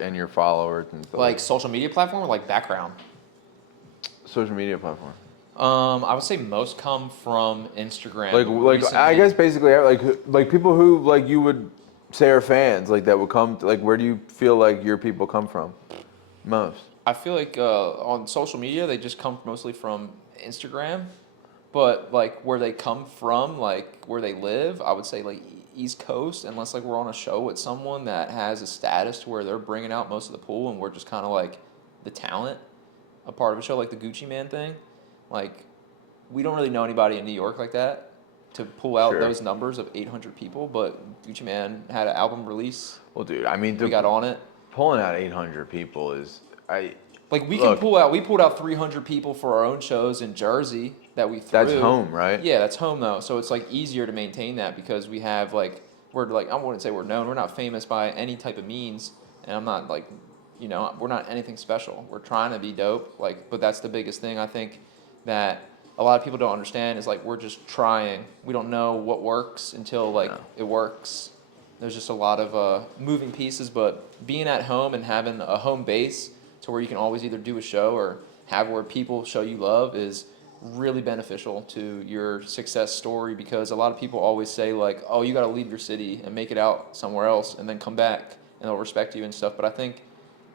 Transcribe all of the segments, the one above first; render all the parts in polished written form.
and your followers and stuff? Like social media platform or like background? Social media platform. I would say most come from Instagram. Like I recently. guess basically like people who like you would say are fans like that would come like where do you feel like your people come from most? I feel like on social media they just come mostly from Instagram, but like where they come from, like where they live, I would say like East Coast, unless like we're on a show with someone that has a status to where they're bringing out most of the pool, and we're just kind of like the talent, a part of a show like the Gucci Man thing, like we don't really know anybody in New York like that to pull out Sure. those numbers of 800 people, but Gucci Man had an album release. Well, dude, I mean, We got on it. pulling out 800 people is I Like look. we pulled out 300 people for our own shows in Jersey that we threw. That's home, right? Yeah, that's home though. So it's like easier to maintain that because we have like we're like I wouldn't say we're known. We're not famous by any type of means, and I'm not like, we're not anything special. We're trying to be dope. Like, but that's the biggest thing I think that a lot of people don't understand is like we're just trying. We don't know what works until like No. it works. There's just a lot of moving pieces, but being at home and having a home base to where you can always either do a show or have where people show you love is really beneficial to your success story because a lot of people always say like, oh, you got to leave your city and make it out somewhere else and then come back and they'll respect you and stuff. But I think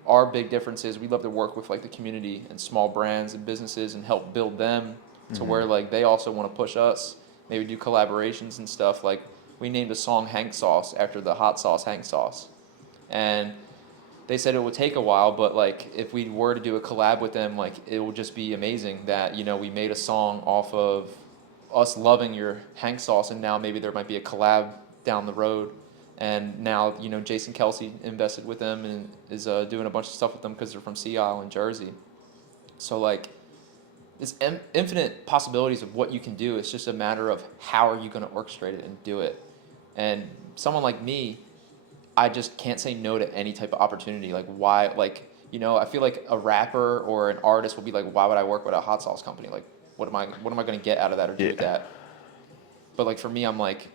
our big difference is we love to work with like the community and small brands and businesses and help build them to where like they also want to push us, maybe do collaborations and stuff. Like we named a song Hank Sauce after the hot sauce Hank Sauce. And they said it would take a while, but like if we were to do a collab with them, like it would just be amazing that we made a song off of us loving your Hank Sauce, and now maybe there might be a collab down the road. And now Jason Kelsey invested with them and is doing a bunch of stuff with them because they're from Sea Isle, Jersey. So like there's infinite possibilities of what you can do. It's just a matter of how are you going to orchestrate it and do it. And someone like me, I just can't say no to any type of opportunity. Like why, I feel like a rapper or an artist will be like, why would I work with a hot sauce company? Like, what am I going to get out of that or do with Yeah. that? But like for me, I'm like,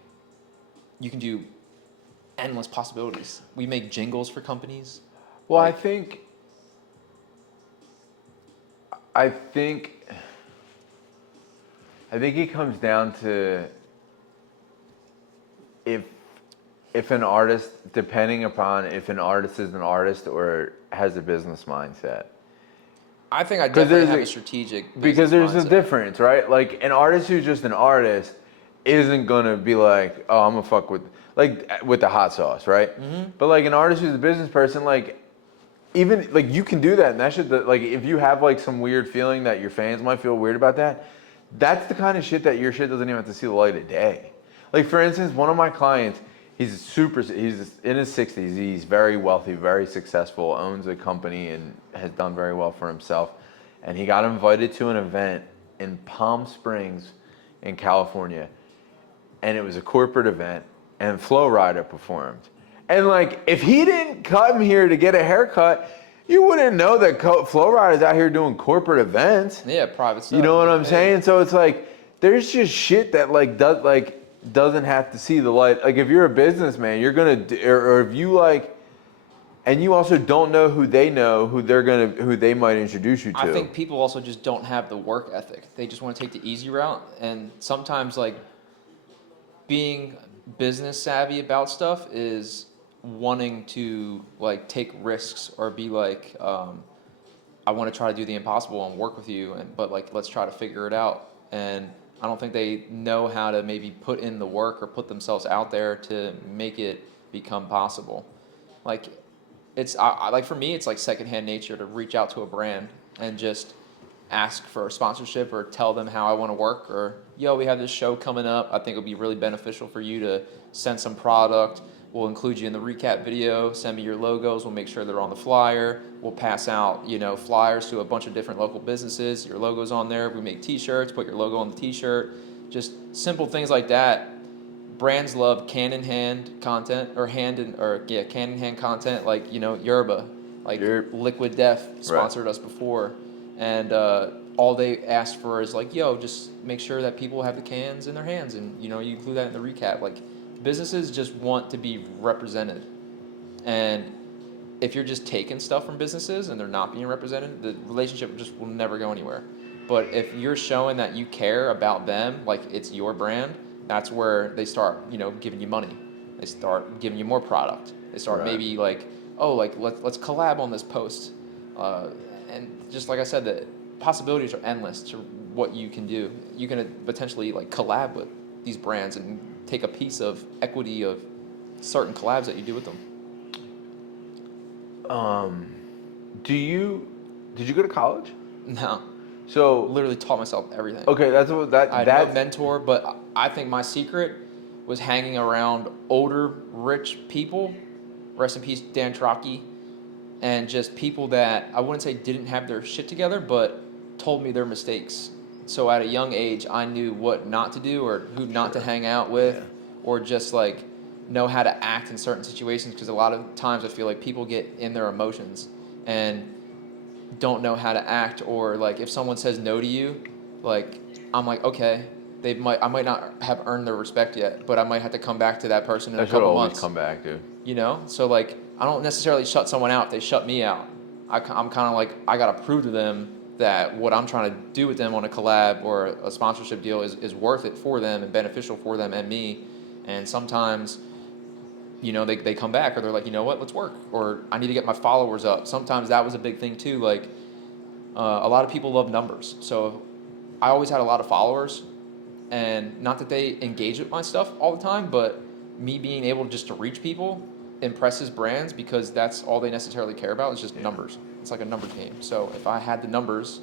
you can do endless possibilities. We make jingles for companies. Well, Like, I think it comes down to if an artist, depending upon if an artist is an artist or has a business mindset. I think I definitely have a strategic Because there's business a mindset. difference, right? Like an artist who's just an artist isn't gonna be like, oh, I'm gonna fuck with the hot sauce, right? Mm-hmm. But like an artist who's a business person, like even like you can do that, and that should like if you have like some weird feeling that your fans might feel weird about that, that's the kind of shit that your shit doesn't even have to see the light of day. Like for instance, one of my clients, he's in his 60s, he's very wealthy, very successful, owns a company and has done very well for himself. And he got invited to an event in Palm Springs in California. And it was a corporate event and Flo Rida performed. And like, if he didn't come here to get a haircut, you wouldn't know that Flo Rida's out here doing corporate events. Yeah, private stuff. You know what I'm Hey. saying? So it's like, there's just shit that doesn't have to see the light. Like if you're a businessman, you're gonna, or if you like, and you also don't know who they know, who they might introduce you to. I think people also just don't have the work ethic. They just want to take the easy route, and sometimes like being business savvy about stuff is wanting to like take risks or be like, I want to try to do the impossible and work with you, but like let's try to figure it out. And I don't think they know how to maybe put in the work or put themselves out there to make it become possible. Like like for me, it's like secondhand nature to reach out to a brand and just ask for a sponsorship or tell them how I want to work or, yo, we have this show coming up. I think it'll be really beneficial for you to send some product. We'll include you in the recap video. Send me your logos. We'll make sure they're on the flyer. We'll pass out, flyers to a bunch of different local businesses. Your logo's on there. We make t-shirts. Put your logo on the t-shirt. Just simple things like that. Brands love hand-in-hand content hand in hand content like Yerba, like Liquid Death sponsored us before, and all they asked for is like, yo, just make sure that people have the cans in their hands, and you include that in the recap. Like businesses just want to be represented, and if you're just taking stuff from businesses and they're not being represented, the relationship just will never go anywhere. But if you're showing that you care about them, like it's your brand, that's where they start, giving you money. They start giving you more product. They start Right. maybe like, oh, like let's collab on this post. And just like I said, the possibilities are endless to what you can do. You can potentially like collab with these brands and take a piece of equity of certain collabs that you do with them. Did you go to college? No, So literally taught myself everything. okay, that's what I had no mentor, but I think my secret was hanging around older, rich people. Rest in peace, Dan Trotke, and just people that I wouldn't say didn't have their shit together, but told me their mistakes. So at a young age, I knew what not to do or who not to hang out with, or just like know how to act in certain situations. Because a lot of times I feel like people get in their emotions and don't know how to act, or like if someone says no to you, like I'm like, okay, I might not have earned their respect yet, but I might have to come back to that person in that a should couple always months. come back, dude. So like I don't necessarily shut someone out if they shut me out. I'm kind of like I gotta prove to them that what I'm trying to do with them on a collab or a sponsorship deal is worth it for them and beneficial for them and me. And sometimes they come back or they're like, you know what, let's work, or I need to get my followers up. Sometimes that was a big thing too. Like a lot of people love numbers, so I always had a lot of followers, and not that they engage with my stuff all the time, but me being able just to reach people impresses brands because that's all they necessarily care about is just numbers. It's like a numbers game. So if I had the numbers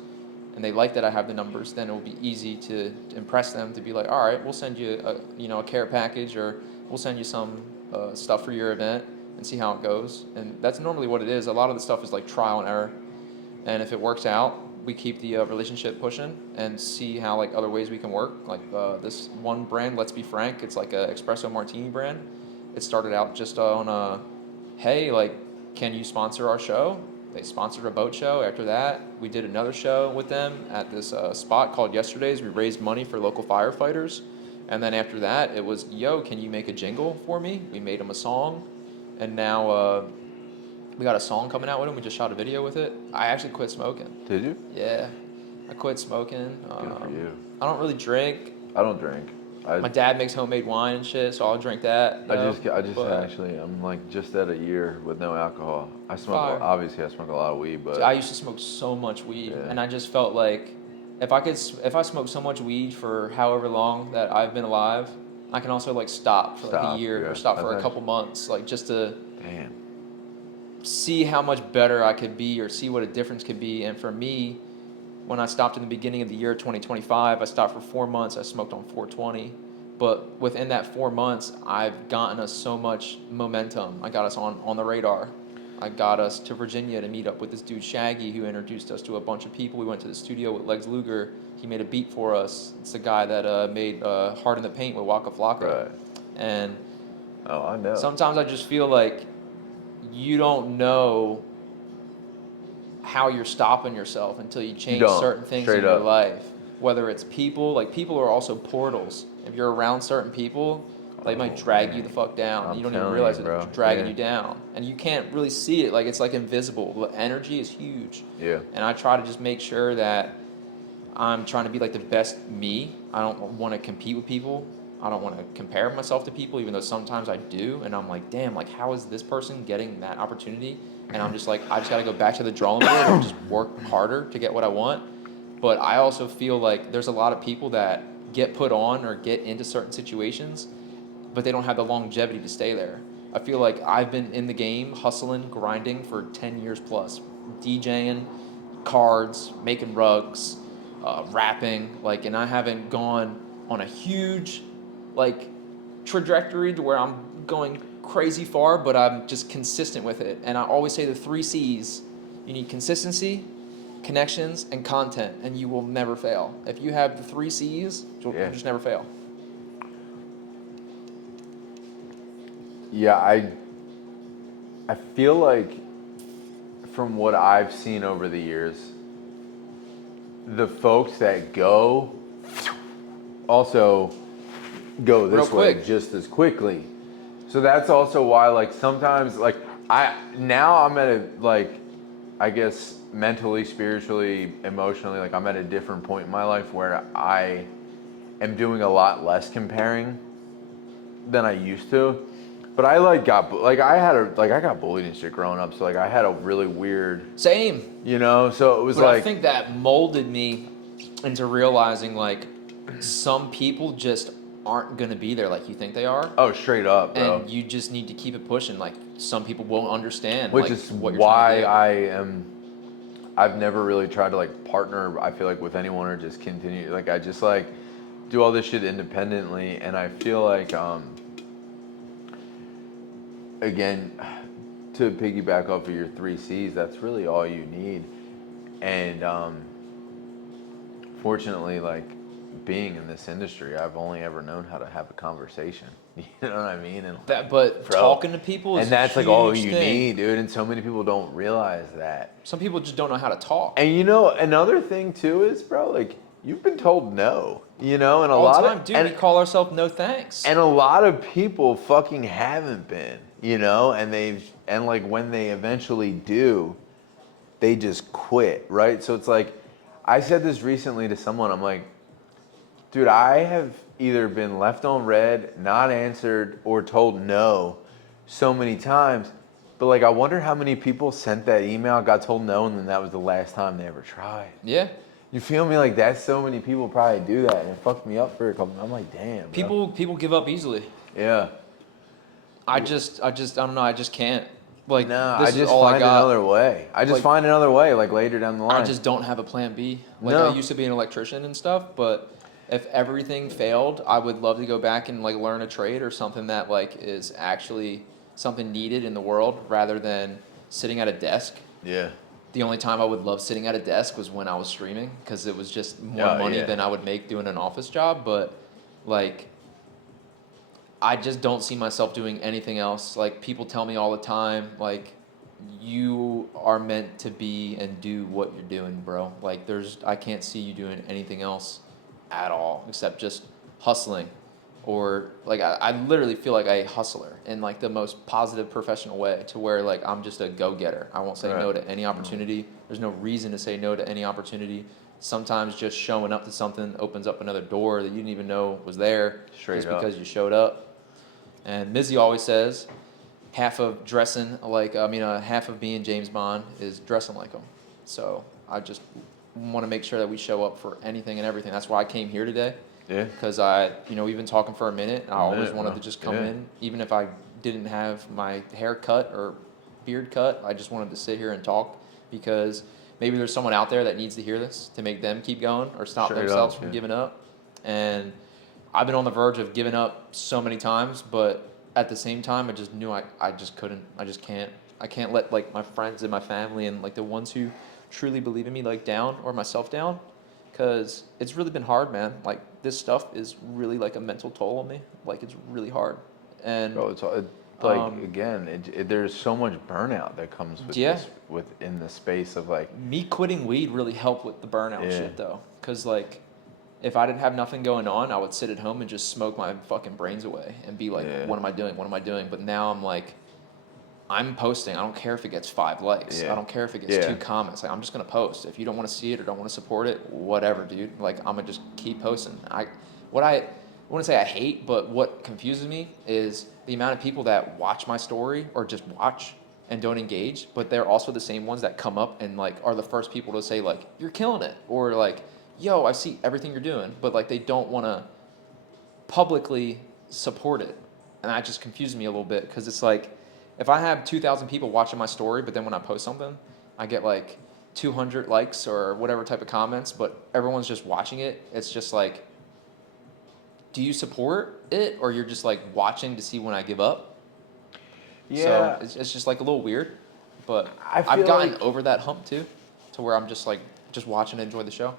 and they like that I have the numbers, then it will be easy to impress them to be like, all right, we'll send you a care package, or we'll send you some stuff for your event and see how it goes. And that's normally what it is. A lot of the stuff is like trial and error. And if it works out, we keep the relationship pushing and see how like other ways we can work. Like this one brand, Let's Be Frank, it's like a espresso martini brand. It started out just on a, hey, like, can you sponsor our show? They sponsored a boat show. After that, we did another show with them at this spot called Yesterday's. We raised money for local firefighters. And then after that, it was, yo, can you make a jingle for me? We made them a song. And now we got a song coming out with them. We just shot a video with it. I actually quit smoking. Did you? Yeah, I quit smoking. Good for you. I don't really drink. I don't drink. My dad makes homemade wine and shit, so I'll drink that. I'm like just at a year with no alcohol. I smoke, obviously I smoke a lot of weed, but I used to smoke so much weed, and I just felt like if I smoke so much weed for however long that I've been alive, I can also like stop for like a year or stop for a couple months, like just to see how much better I could be or see what a difference could be. And for me, when I stopped in the beginning of the year 2025, I stopped for 4 months. I smoked on 420. But within that 4 months, I've gotten us so much momentum. I got us on the radar. I got us to Virginia to meet up with this dude Shaggy, who introduced us to a bunch of people. We went to the studio with Legs Luger. He made a beat for us. It's the guy that made Hard in the Paint with Waka Flocka. Right. And I know. sometimes I just feel like you don't know how you're stopping yourself until you change certain things in your life. Whether it's people, like people are also portals. If you're around certain people, they might drag you the fuck down. You don't even realize it's dragging you down. And you can't really see it. Like it's like invisible. The energy is huge. Yeah. And I try to just make sure that I'm trying to be like the best me. I don't want to compete with people. I don't want to compare myself to people, even though sometimes I do. And I'm like, damn, like how is this person getting that opportunity? And I'm just like, I just got to go back to the drawing board and just work harder to get what I want. But I also feel like there's a lot of people that get put on or get into certain situations, but they don't have the longevity to stay there. I feel like I've been in the game, hustling, grinding for 10 years plus, DJing, cards, making rugs, rapping, like, and I haven't gone on a huge, like, trajectory to where I'm going crazy far, but I'm just consistent with it. And I always say the 3 C's. You need consistency, connections, and content, and you will never fail. If you have the 3 C's, you'll just never fail. Yeah, I feel like from what I've seen over the years, the folks that go also go this way just as quickly. So that's also why, like, sometimes, like, Now I'm at a, like, I guess mentally, spiritually, emotionally, like I'm at a different point in my life where I am doing a lot less comparing than I used to. But I like got like I got bullied and shit growing up, so like I had a really weird, Same. you know. So it was But like, I think that molded me into realizing like some people just aren't gonna be there like you think they are, oh, straight up, bro. and you just need to keep it pushing. Like some people won't understand, Which like is what you're why trying to I've never really tried to like partner, I feel like, with anyone or just continue. Like I just like do all this shit independently, and I feel like again, to piggyback off of your 3 C's, that's really all you need. And fortunately, like being in this industry, I've only ever known how to have a conversation. You know what I mean? And do. But bro, talking to people is and that's a like all huge you thing. need, dude. And so many people don't realize that. Some people just don't know how to talk. And you know, another thing too is, bro, like you've been told no, you know, and a All lot the time, of dude. We call ourselves no thanks. and a lot of people fucking haven't been, you know, and like when they eventually do, they just quit, right? So it's like, I said this recently to someone. I'm like, dude, I have either been left on red, not answered, or told no so many times. But like, I wonder how many people sent that email, got told no, and then that was the last time they ever tried. Yeah. You feel me? Like that's so many people probably do that, and it fucked me up for a couple. I'm like, damn. Bro. People give up easily. Yeah. I don't know. I just can't. Like No, this I is just all I find got. another way. I just Like, find another way, like later down the line. I just don't have a plan B. Like No. I used to be an electrician and stuff, but if everything failed, I would love to go back and like learn a trade or something that like is actually something needed in the world rather than sitting at a desk. Yeah. The only time I would love sitting at a desk was when I was streaming because it was just more Oh, money yeah. than I would make doing an office job. But like, I just don't see myself doing anything else. Like people tell me all the time, like you are meant to be and do what you're doing, bro. Like I can't see you doing anything else at all except just hustling. Or like I literally feel like a hustler in like the most positive professional way to where like I'm just a go-getter. I won't say no Right. to any opportunity. There's no reason to say no to any opportunity. Sometimes just showing up to something opens up another door that you didn't even know was there Straight just up. because you showed up. And Mizzy always says half of half of being James Bond is dressing like him. So I just want to make sure that we show up for anything and everything. That's why I came here today. Yeah. Because we've been talking for a minute. And I always minute, wanted bro. to just come Yeah. in, even if I didn't have my hair cut or beard cut. I just wanted to sit here and talk because maybe there's someone out there that needs to hear this to make them keep going or stop Straight themselves up, from yeah. giving up. And I've been on the verge of giving up so many times, but at the same time, I just knew I just couldn't. I just can't. I can't let like my friends and my family and like the ones who truly believe in me like down or myself down, because it's really been hard, man. Like this stuff is really like a mental toll on me. Like it's really hard. And Bro, it's like again, there's so much burnout that comes with Yeah. this, within the space of like. me quitting weed really helped with the burnout Yeah. shit though, because like if I didn't have nothing going on, I would sit at home and just smoke my fucking brains away and be like, Yeah. what am I doing? What am I doing? But now I'm like, I'm posting. I don't care if it gets 5 likes. Yeah. I don't care if it gets Yeah. 2 comments. Like I'm just gonna post. If you don't want to see it or don't want to support it, whatever, dude. Like I'm gonna just keep posting. I wouldn't say I hate, but what confuses me is the amount of people that watch my story or just watch and don't engage, but they're also the same ones that come up and like are the first people to say like, you're killing it, or like, yo, I see everything you're doing, but like they don't want to publicly support it. And that just confuses me a little bit because it's like, if I have 2,000 people watching my story, but then when I post something, I get like 200 likes or whatever type of comments, but everyone's just watching it. It's just like, do you support it or you're just like watching to see when I give up? Yeah. So it's just like a little weird, but I feel I've gotten like- over that hump too, to where I'm just like, just watching and enjoy the show.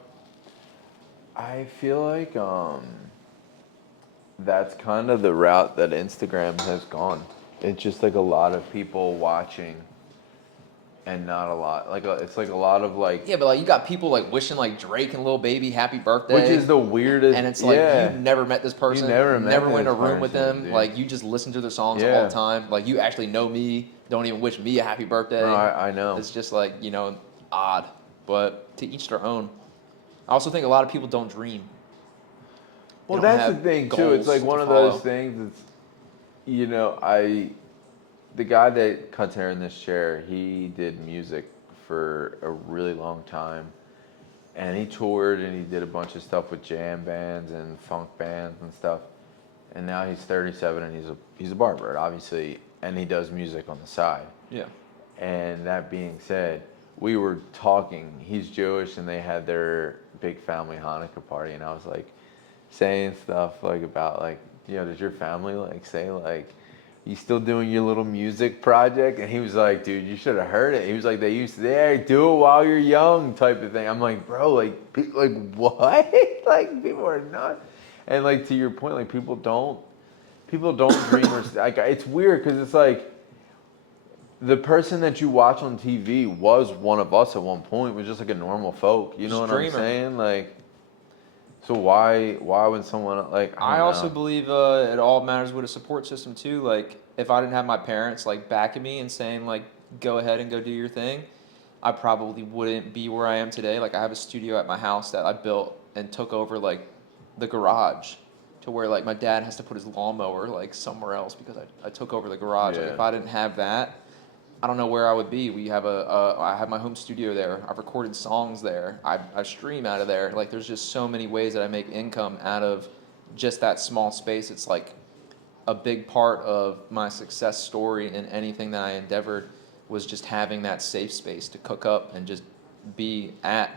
I feel like that's kind of the route that Instagram has gone. It's just like a lot of people watching and not a lot. It's like a lot of like. Yeah, but like you got people like wishing like Drake and Lil Baby happy birthday. Which is the weirdest. And it's like yeah. you never met this person. never met went in a this room with person, them. dude. Like you just listen to their songs Yeah. all the time. Like you actually know me. don't even wish me a happy birthday. No, I know. It's just like, odd. But to each their own. I also think a lot of people don't dream. They Well, don't that's the have thing too. It's goals like one to of those follow. things. It's the guy that cuts hair in this chair. He did music for a really long time, and he toured and he did a bunch of stuff with jam bands and funk bands and stuff. And now he's 37 and he's a barber, obviously, and he does music on the side. Yeah. And that being said, we were talking. He's Jewish, and they had their big family Hanukkah party, and I was like, saying stuff like about like, does your family like say like, you still doing your little music project? And he was like, dude, you should have heard it. He was like, they used to, hey, do it while you're young type of thing. I'm like, bro, like what? Like people are not. And like to your point, like people don't dream or like it's weird because it's like the person that you watch on TV was one of us at one point. Was just like a normal folk. You know what I'm saying? Like, so why would someone like? I don't also know. believe it all matters with a support system too. Like if I didn't have my parents like backing me and saying like go ahead and go do your thing, I probably wouldn't be where I am today. Like I have a studio at my house that I built and took over like the garage to where like my dad has to put his lawnmower like somewhere else because I took over the garage. Like Yeah. if I didn't have that, I don't know where I would be. We have I have my home studio there. I've recorded songs there. I stream out of there. Like there's just so many ways that I make income out of just that small space. It's like a big part of my success story in anything that I endeavored was just having that safe space to cook up and just be at.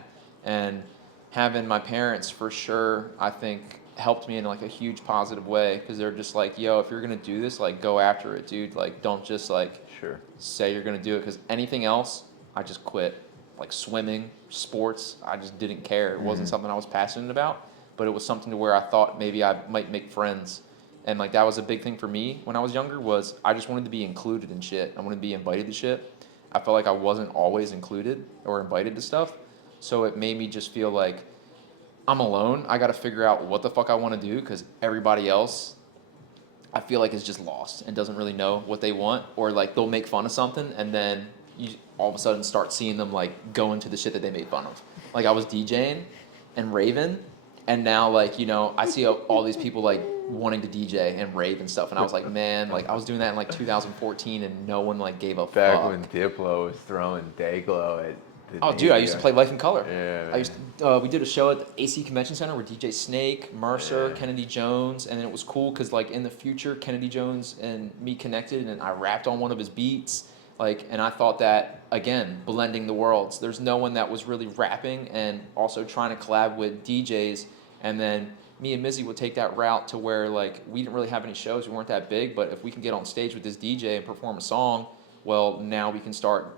And having my parents for sure, I think helped me in like a huge positive way because they're just like, yo, if you're gonna do this, like go after it, dude. Like don't just like Sure. say you're gonna do it because anything else, I just quit. Like swimming, sports, I just didn't care. It wasn't something I was passionate about, but it was something to where I thought maybe I might make friends. And like that was a big thing for me when I was younger was I just wanted to be included in shit. I wanted to be invited to shit. I felt like I wasn't always included or invited to stuff. So it made me just feel like I'm alone. I got to figure out what the fuck I want to do because everybody else I feel like is just lost and doesn't really know what they want, or like they'll make fun of something and then you all of a sudden start seeing them like go into the shit that they made fun of. Like I was DJing and raving, and now like I see all these people like wanting to DJ and rave and stuff, and I was like, man, like I was doing that in like 2014 and no one like gave a Back fuck. when Diplo was throwing Dayglow at the Oh, dude, I used to play Life in Color. Yeah, I used we did a show at the AC Convention Center with DJ Snake, Mercer, Yeah. Kennedy Jones, and it was cool because like in the future, Kennedy Jones and me connected, and I rapped on one of his beats. Like, and I thought that again, blending the worlds. There's no one that was really rapping and also trying to collab with DJs, and then me and Mizzy would take that route to where like we didn't really have any shows, we weren't that big, but if we can get on stage with this DJ and perform a song, well, now we can start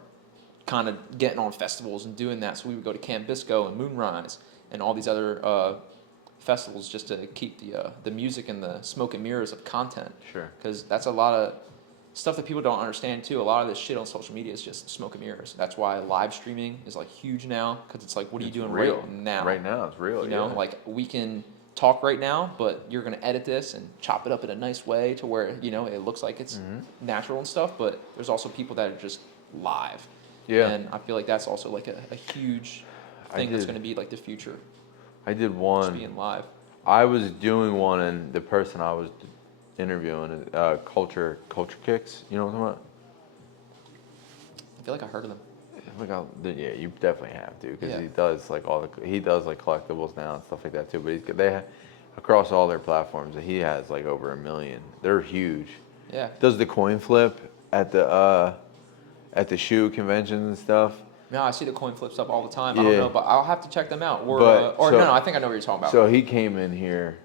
kind of getting on festivals and doing that. So we would go to Camp Bisco and Moonrise and all these other festivals just to keep the music and the smoke and mirrors of content. Sure. Because that's a lot of stuff that people don't understand too. A lot of this shit on social media is just smoke and mirrors. That's why live streaming is like huge now because it's like, what are you doing real. right now? Right now, it's real. You know, yeah. like we can talk right now, but you're gonna edit this and chop it up in a nice way to where it looks like it's natural and stuff. But there's also people that are just live. Yeah. And I feel like that's also like a huge thing that's going to be like the future. I did Just one. being live. I was doing one, and the person I was interviewing, Culture Kicks. You know what I'm talking about? I feel like I heard of them. Yeah, you definitely have to because Yeah. he does like he does like collectibles now and stuff like that too. But across all their platforms, he has like over 1 million. They're huge. Yeah. Does the coin flip at the shoe conventions and stuff? No, I see the coin flip stuff all the time. I Yeah. don't know, but I'll have to check them out. Or But, no, I think I know what you're talking about. So he came in here,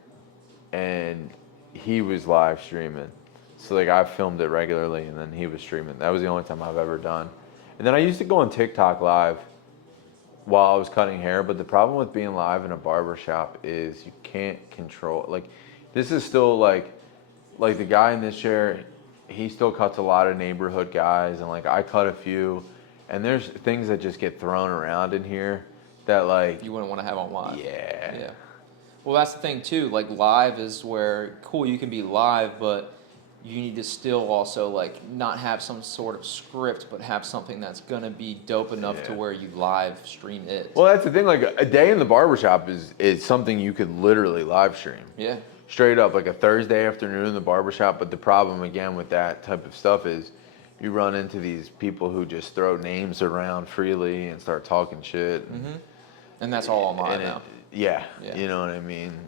and he was live streaming. So like I filmed it regularly, and then he was streaming. That was the only time I've ever done. And then I used to go on TikTok live while I was cutting hair. But the problem with being live in a barber shop is you can't control. Like this is still like the guy in this chair. He still cuts a lot of neighborhood guys, and like I cut a few. And there's things that just get thrown around in here that like you wouldn't want to have on live. Yeah. Yeah. Well, that's the thing too. Like live is where cool you can be live, but you need to still also like not have some sort of script, but have something that's gonna be dope enough to where you live stream it. Well, that's the thing. Like a day in the barbershop is something you could literally live stream. Yeah. Straight up, like a Thursday afternoon in the barbershop. But the problem again with that type of stuff is you run into these people who just throw names around freely and start talking shit. And that's all online And now. Yeah, you know what I mean?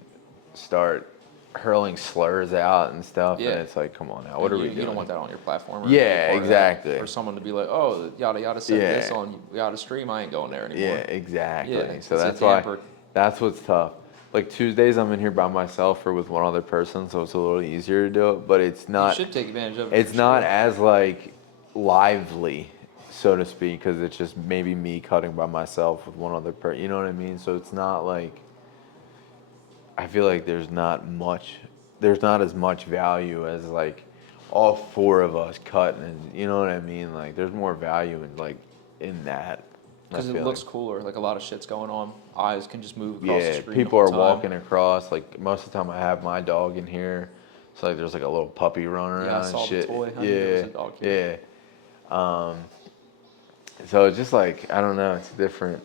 Start hurling slurs out and stuff, and it's like, come on now, what are we doing? You don't want that on your platform. Or Yeah, exactly. For someone to be like, oh, yada yada said this on yada stream, I ain't going there anymore. Yeah, exactly. Yeah, so that's why, that's what's tough. Like Tuesdays, I'm in here by myself or with one other person, so it's a little easier to do it. But it's not. You should take advantage of it. It's not as like lively, so to speak, because it's just maybe me cutting by myself with one other person. You know what I mean? So it's not like. I feel like there's not as much value as like all four of us cutting, and you know what I mean? Like there's more value in that. Because it looks cooler. Like a lot of shit's going on. Eyes can just move across the screen. People are walking across. Like most of the time, I have my dog in here. So like there's like a little puppy running around and shit. The toy. I knew there was a dog here. So it's just like I don't know. It's different.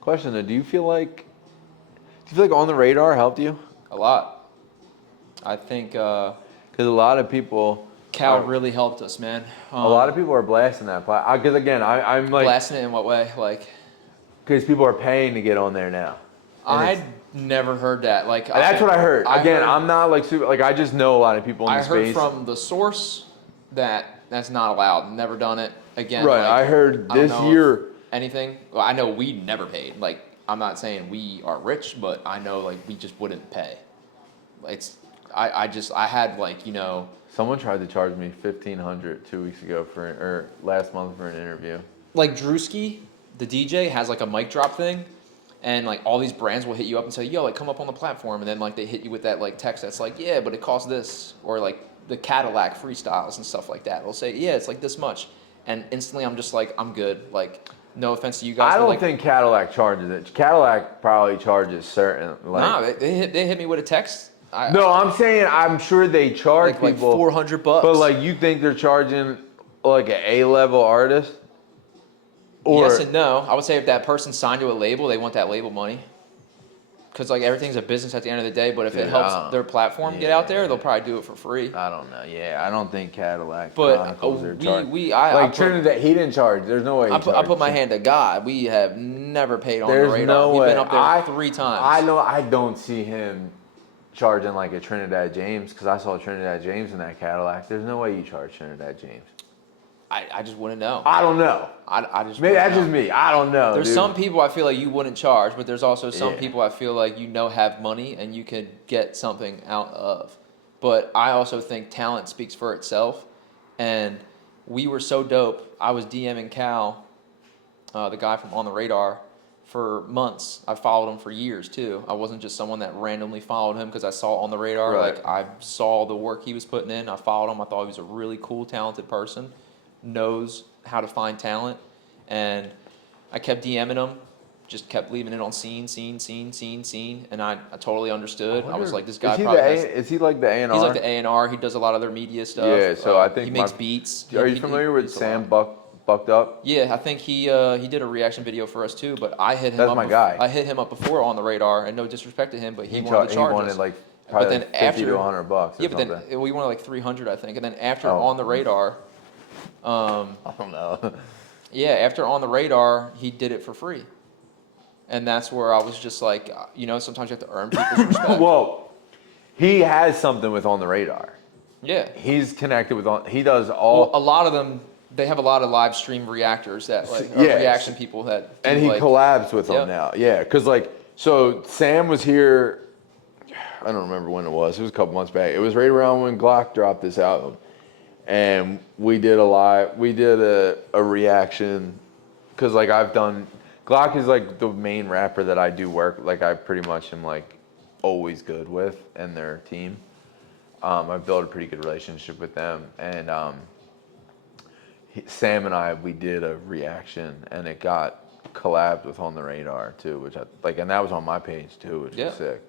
Question though: Do you feel like On the Radar helped you? A lot. I think. Because a lot of people. Cal really helped us, man. A lot of people are blasting that. Because again, I'm like blasting it in what way? Like. Because people are paying to get on there now. I never heard that. Like that's what I heard. I'm not like super. Like I just know a lot of people in the space. I heard from the source that's not allowed. Never done it again. Right. Like, I heard this year. Anything? Well, I know we never paid. Like I'm not saying we are rich, but I know like we just wouldn't pay. I had like Someone tried to charge me $1,500 2 weeks ago or last month for an interview. Like Drewski, the DJ, has like a mic drop thing, and like all these brands will hit you up and say, "Yo, like come up on the platform," and then like they hit you with that like text that's like, "Yeah, but it costs this," or like the Cadillac freestyles and stuff like that. It'll say, "Yeah, it's like this much," and instantly I'm just like, I'm good. Like, no offense to you guys. I don't think Cadillac charges it. Cadillac probably charges certain. Like, nah, they hit me with a text. No, I'm saying I'm sure they charge people like $400. But like, you think they're charging like an A-level artist? Or, yes and no. I would say if that person signed to a label, they want that label money. Because like everything's a business at the end of the day. But if it helps their platform get out there, they'll probably do it for free. I don't know. Yeah, I don't think Cadillac. But Trinidad, he didn't charge. There's no way. I put my hand to God. We have never paid on the radar. There's no way. We've been up there 3 times. I know. I don't see him charging like a Trinidad James, because I saw Trinidad James in that Cadillac. There's no way you charge Trinidad James. I just wouldn't know. I don't know. I just maybe that's just me. I don't know. There's some people I feel like you wouldn't charge, but there's also some people I feel like have money and you could get something out of. But I also think talent speaks for itself, and we were so dope. I was DMing Cal, the guy from On the Radar, for months. I followed him for years too. I wasn't just someone that randomly followed him because I saw On the Radar. Right. Like I saw the work he was putting in. I followed him. I thought he was a really cool, talented person. Knows how to find talent, and I kept DMing him. Just kept leaving it on scene, and I totally understood. I was like, this guy is he like the A&R? He's like the A&R. He does a lot of their media stuff. Yeah, so I think he makes beats. Are you familiar with Sam Bucked Up? Yeah, I think he did a reaction video for us too. But I hit him up. That's my guy. I hit him up before On the Radar, and no disrespect to him, but he wanted to charge us. He wanted like probably like $50 to $100. Yeah, but then we wanted like 300, I think, and then after On the Radar. I don't know. Yeah, after On the Radar, he did it for free. And that's where I was just like, sometimes you have to earn people's respect. Well, he has something with On the Radar. Yeah. He's connected with he does all. Well, a lot of them, they have a lot of live stream reactors that reaction people that do, and he collabs with them now. Yeah, because so Sam was here, I don't remember when it was. It was a couple months back. It was right around when Glock dropped this album. And we did a reaction, because like Glock is like the main rapper that I do work, like I pretty much am like always good with, and their team. I've built a pretty good relationship with them, and Sam and we did a reaction, and it got collabed with On the Radar too, which and that was on my page too, which was sick.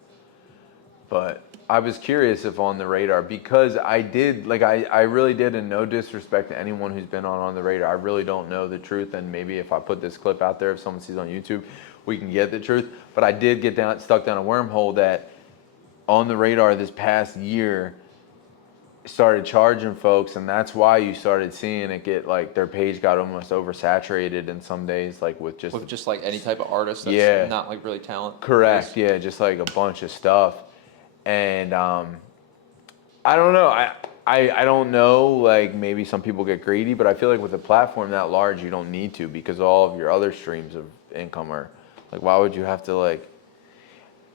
But I was curious if On the Radar, because I did, like, I really did, and no disrespect to anyone who's been on the Radar. I really don't know the truth, and maybe if I put this clip out there, if someone sees it on YouTube, we can get the truth. But I did get stuck down a wormhole that On the Radar this past year started charging folks, and that's why you started seeing it get, like, their page got almost oversaturated in some days, like with just like any type of artist that's Yeah. not like really talent. correct, yeah, just like a bunch of stuff. And I don't know. I don't know. Like, maybe some people get greedy, but I feel like with a platform that large, you don't need to, because all of your other streams of income are like, why would you have to, like,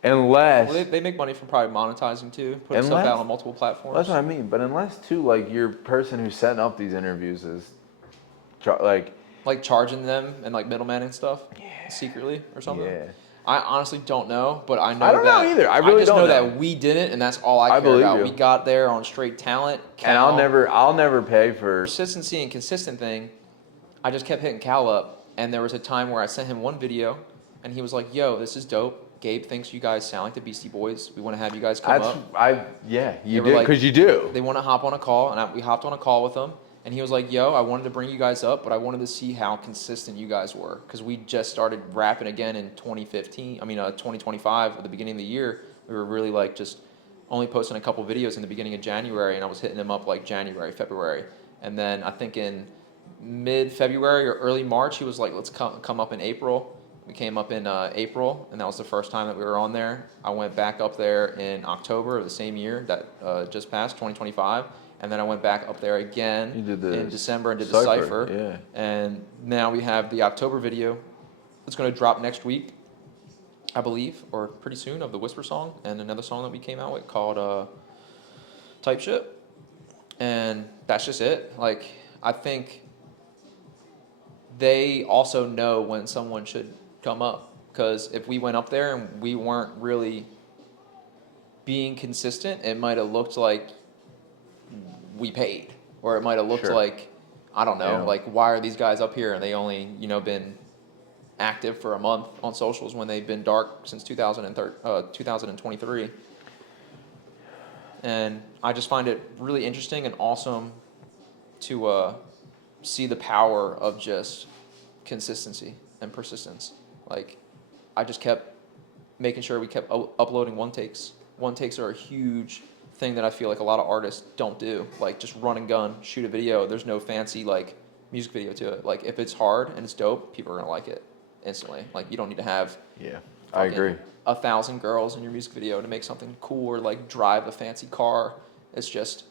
unless Well, they make money from probably monetizing too, putting stuff out on multiple platforms. that's what I mean. But unless too, like, your person who's setting up these interviews is like charging them and like middleman and stuff secretly or something. yeah. I honestly don't know, but I know I don't know either. I really just don't know know. that we did it, and that's all I care believe about. you. We got there on straight talent. And Cal. I'll never pay for. Consistency and consistent thing. I just kept hitting Cal up, and there was a time where I sent him one video, and he was like, "Yo, this is dope. Gabe thinks you guys sound like the Beastie Boys. We want to have you guys come up." You were do, like- because you do. They want to hop on a call, and we hopped on a call with him. And he was like, "Yo, I wanted to bring you guys up, but I wanted to see how consistent you guys were, because we just started rapping again in 2025 at the beginning of the year. We were really like just only posting a couple videos in the beginning of January, and I was hitting him up like January, February, and then I think in mid-February or early March, he was like, let's come up in April." We came up in April, and that was the first time that we were on there. I went back up there in October of the same year that just passed, 2025. And then I went back up there again in December and did the Cypher. Yeah. And now we have the October video. It's going to drop next week, I believe, or pretty soon, of the Whisper song, and another song that we came out with called Type Shit. And that's just it. Like, I think they also know when someone should come up. Because if we went up there and we weren't really being consistent, it might have looked like we paid, or it might have looked Sure. like, I don't know, Yeah. like, why are these guys up here and they only, been active for a month on socials when they've been dark since 2023. And I just find it really interesting and awesome to see the power of just consistency and persistence. Like, I just kept making sure we kept uploading one takes. One takes are a huge thing that I feel like a lot of artists don't do. Like, just run and gun, shoot a video. There's no fancy like music video to it. Like, if it's hard and it's dope, people are gonna like it instantly. Like, you don't need to have I agree. 1,000 girls in your music video to make something cool or like drive a fancy car. It's just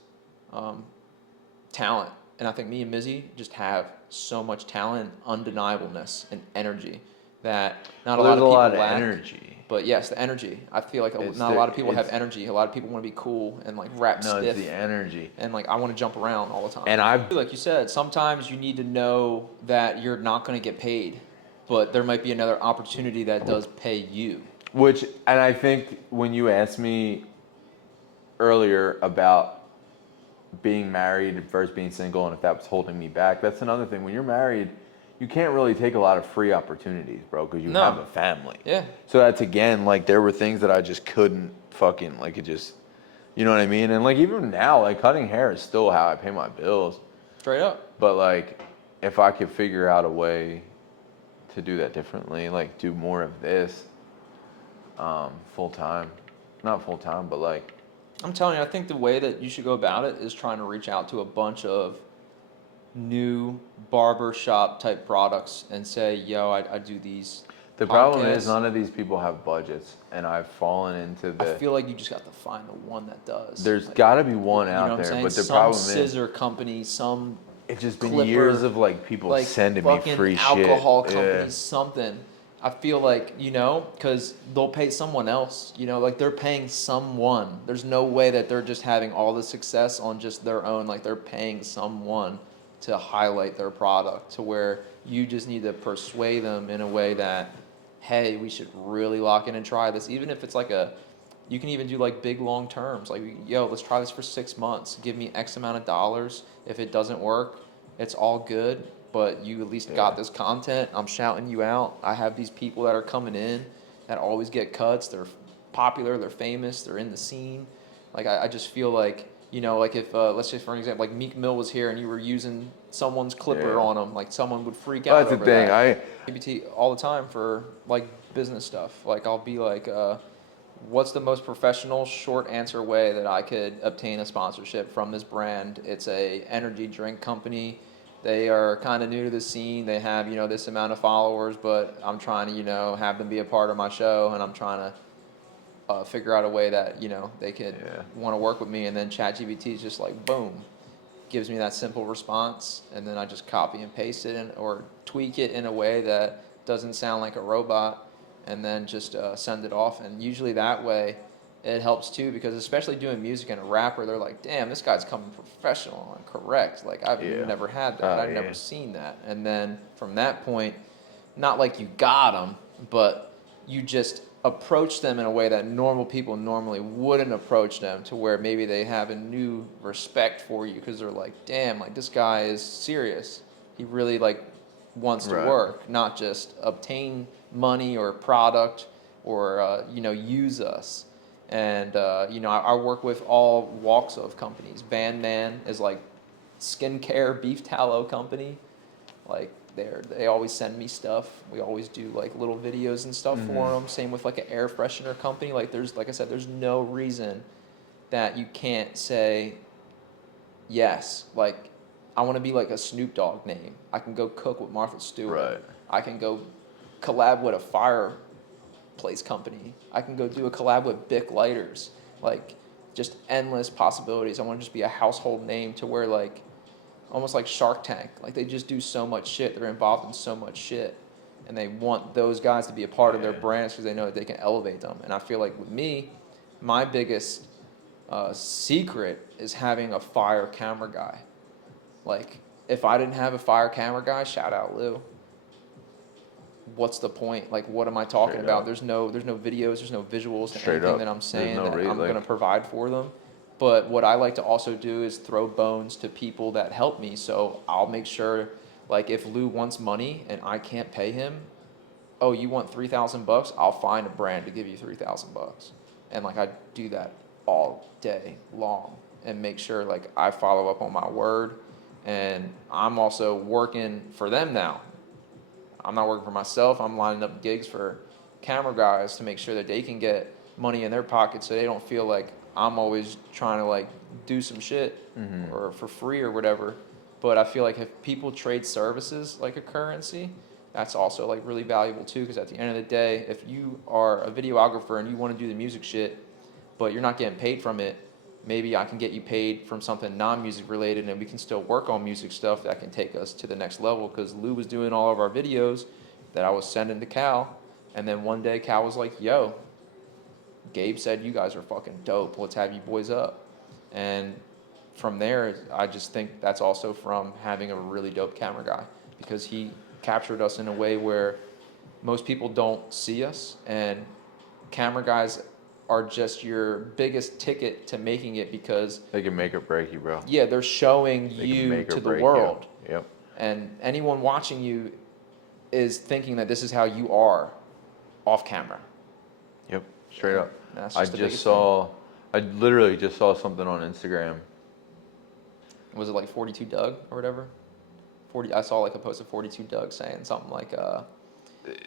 talent. And I think me and Mizzy just have so much talent, undeniableness, and energy that not a lot of people lack. Energy. But yes, the energy. I feel like not a lot of people have energy. A lot of people want to be cool and like rap No, stiff. it's the energy. And like, I want to jump around all the time. And like you said, sometimes you need to know that you're not going to get paid, but there might be another opportunity that does pay you. And I think when you asked me earlier about being married versus being single, and if that was holding me back, that's another thing. When you're married, you can't really take a lot of free opportunities, bro, because you have a family. Yeah. So that's, again, like, there were things that I just couldn't fucking, like, it just, you know what I mean? And like, even now, like, cutting hair is still how I pay my bills. Straight up. But like, if I could figure out a way to do that differently, like do more of this full time, not full time, but like, I'm telling you, I think the way that you should go about it is trying to reach out to a bunch of new barbershop type products and say, yo, I do these. The problem is none of these people have budgets, and I've fallen into I feel like you just got to find the one that does. There's like, got to be one you know out what I'm there, saying? but the some problem scissor company, some it's just been clipper, years of like people like sending me fucking free alcohol shit. companies, something. I feel like, because they'll pay someone else, like they're paying someone. There's no way that they're just having all the success on just their own. Like, they're paying someone to highlight their product, to where you just need to persuade them in a way that, hey, we should really lock in and try this. Even if it's like you can even do like big long terms. Like, yo, let's try this for 6 months. Give me X amount of dollars. If it doesn't work, it's all good. But you at least got this content. I'm shouting you out. I have these people that are coming in that always get cuts. They're popular, they're famous, they're in the scene. Like I just feel like, you know, like if let's say for an example, like Meek Mill was here and you were using someone's clipper Yeah. on him, like someone would freak Well, out that's the over thing. that. ABT all the time for like business stuff. Like I'll be like, what's the most professional short answer way that I could obtain a sponsorship from this brand? It's a energy drink company. They are kind of new to the scene. They have, you know, this amount of followers, but I'm trying to, you know, have them be a part of my show, and I'm trying to figure out a way that, you know, they could want to work with me. And then ChatGPT is just like, boom, gives me that simple response, and then I just copy and paste it or tweak it in a way that doesn't sound like a robot, and then just send it off. And usually that way it helps too, because especially doing music and a rapper, they're like, damn, this guy's coming professional and correct. Like I've never had that. I've never seen that. And then from that point, not like you got them, but you just approach them in a way that normal people normally wouldn't approach them, to where maybe they have a new respect for you because they're like, damn, like this guy is serious. He really like wants to work, not just obtain money or product or you know, use us. And you know, I work with all walks of companies. Bandman is like skincare beef tallow company. Like they always send me stuff. We always do like little videos and stuff for them. Same with like an air freshener company. Like there's, like I said, there's no reason that you can't say yes. Like I want to be like a Snoop Dogg name. I can go cook with Martha Stewart. Right. I can go collab with a fireplace company. I can go do a collab with Bic lighters. Like just endless possibilities. I want to just be a household name, to where like almost like Shark Tank. Like they just do so much shit. They're involved in so much shit, and they want those guys to be a part of their brands because they know that they can elevate them. And I feel like with me, my biggest secret is having a fire camera guy. Like if I didn't have a fire camera guy, shout out Lill, what's the point? Like what am I talking about? There's no videos, there's no visuals to anything that I'm saying that I'm going to provide for them. But what I like to also do is throw bones to people that help me. So I'll make sure, like if Lou wants money and I can't pay him, oh, you want $3,000? I'll find a brand to give you $3,000. And like I do that all day long, and make sure like I follow up on my word. And I'm also working for them now. I'm not working for myself. I'm lining up gigs for camera guys to make sure that they can get money in their pocket, so they don't feel like I'm always trying to like do some shit or for free or whatever. But I feel like if people trade services like a currency, that's also like really valuable too, because at the end of the day, if you are a videographer and you want to do the music shit, but you're not getting paid from it, maybe I can get you paid from something non-music related, and we can still work on music stuff that can take us to the next level. Because Lou was doing all of our videos that I was sending to Cal, and then one day Cal was like, yo, Gabe said you guys are fucking dope, let's have you boys up. And from there, I just think that's also from having a really dope camera guy, because he captured us in a way where most people don't see us, and camera guys are just your biggest ticket to making it, because They can make or break you, bro. yeah, they're showing you to the world. Yep. And anyone watching you is thinking that this is how you are off camera. Yep. Straight up. That's I just the just biggest saw, I literally just saw something on Instagram. Was it like 42 Doug or whatever? 40. I saw like a post of 42 Doug saying something like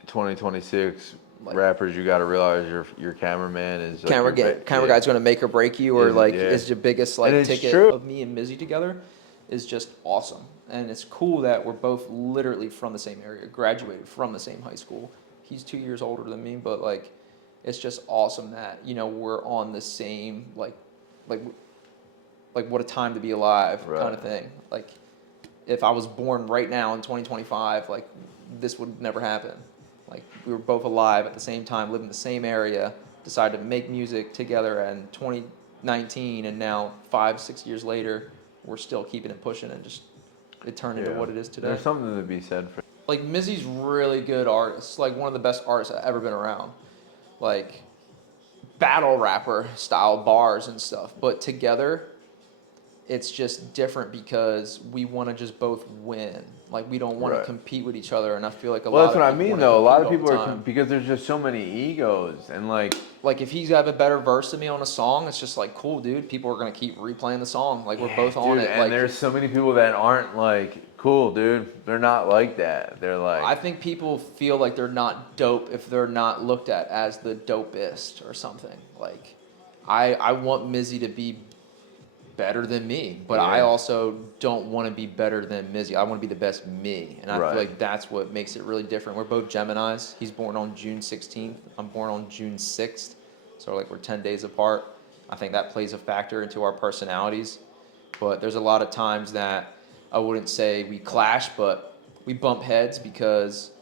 2026 like, rappers, you got to realize your cameraman is like camera guy's going to make or break you, or is your biggest like ticket of me and Mizzy together is just awesome. And it's cool that we're both literally from the same area, graduated from the same high school. He's 2 years older than me, but like it's just awesome that, you know, we're on the same like what a time to be alive kind of thing. Like if I was born right now in 2025, like this would never happen. Like we were both alive at the same time, living in the same area, decided to make music together in 2019, and now 5-6 years later, we're still keeping it pushing, and just it turned into what it is today. There's something to be said for. Like Mizzy's really good artist, like one of the best artists I've ever been around. Like battle rapper style bars and stuff, but together it's just different because we want to just both win. Like we don't want to compete with each other, and I feel like Well, that's what I of people mean, wanna though. A lot compete of all people the are time. because there's just so many egos, and like Like if he's got a better verse than me on a song, it's just like cool, dude. People are gonna keep replaying the song. Like we're both on dude, it. and Like there's so many people that aren't like cool, dude. They're not like that. They're like I think people feel like they're not dope if they're not looked at as the dopest or something. Like I want Mizzy to be better than me, but I Yeah. also don't want to be better than Mizzy. I want to be the best me, and I feel like that's what makes it really different. We're both Geminis. He's born on June 16th. I'm born on June 6th, so like we're 10 days apart. I think that plays a factor into our personalities, but there's a lot of times that I wouldn't say we clash, but we bump heads because